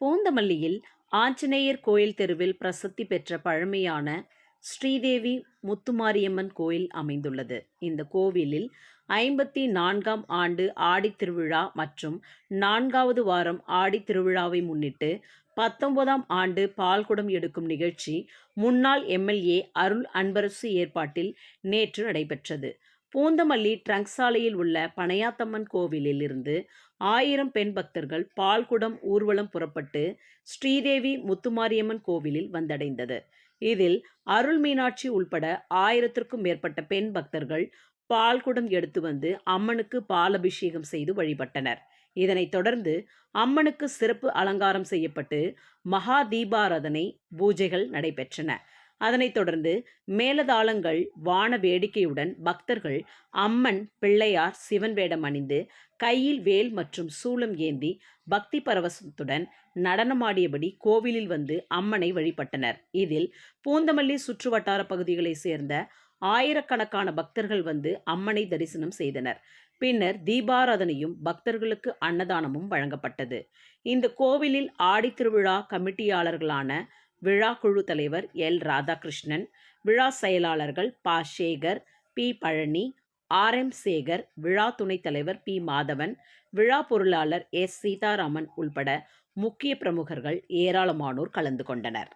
பூந்தமல்லியில் ஆஞ்சநேயர் கோயில் தெருவில் பிரசித்தி பெற்ற பழமையான ஸ்ரீதேவி முத்துமாரியம்மன் கோயில் அமைந்துள்ளது. இந்த கோவிலில் 54ஆம் ஆண்டு ஆடித் திருவிழா மற்றும் 4வது வாரம் ஆடித் திருவிழாவை முன்னிட்டு 19ஆம் ஆண்டு பால்குடம் எடுக்கும் நிகழ்ச்சி முன்னாள் எம்எல்ஏ அருள் அன்பரசு ஏற்பாட்டில் நேற்று நடைபெற்றது. பூந்தமல்லி ட்ரங்க் சாலையில் உள்ள பனையாத்தம்மன் கோவிலில் இருந்து 1000 பெண் பக்தர்கள் பால்குடம் ஊர்வலம் புறப்பட்டு ஸ்ரீதேவி முத்துமாரியம்மன் கோவிலில் வந்தடைந்தது. இதில் அருள் மீனாட்சி உள்பட 1000த்திற்கும் மேற்பட்ட பெண் பக்தர்கள் பால்குடம் எடுத்து வந்து அம்மனுக்கு பாலபிஷேகம் செய்து வழிபட்டனர். இதனைத் தொடர்ந்து அம்மனுக்கு சிறப்பு அலங்காரம் செய்யப்பட்டு மகா தீபாராதனை பூஜைகள் நடைபெற்றன. அதனைத் தொடர்ந்து மேலதாளங்கள் வான வேடிக்கையுடன் பக்தர்கள் அம்மன், பிள்ளையார், சிவன் வேடம் அணிந்து கையில் வேல் மற்றும் சூலம் ஏந்தி பக்தி பரவசத்துடன் நடனமாடியபடி கோவிலில் வந்து அம்மனை வழிபட்டனர். இதில் பூந்தமல்லி சுற்றுவட்டார பகுதிகளை சேர்ந்த ஆயிரக்கணக்கான பக்தர்கள் வந்து அம்மனை தரிசனம் செய்தனர். பின்னர் தீபாராதனையும் பக்தர்களுக்கு அன்னதானமும் வழங்கப்பட்டது. இந்த கோவிலில் ஆடித்திருவிழா கமிட்டியாளர்களான விழா குழு தலைவர் எல். ராதாகிருஷ்ணன், விழா செயலாளர்கள் ப. சேகர், பி. பழனி, ஆர்.எம். சேகர், விழா துணைத் தலைவர் பி. மாதவன், விழா பொருளாளர் எஸ். சீதாராமன் உள்பட முக்கிய பிரமுகர்கள் ஏராளமானோர் கலந்து கொண்டனர்.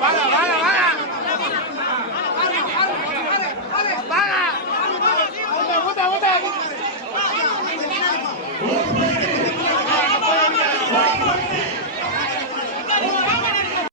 வாங்க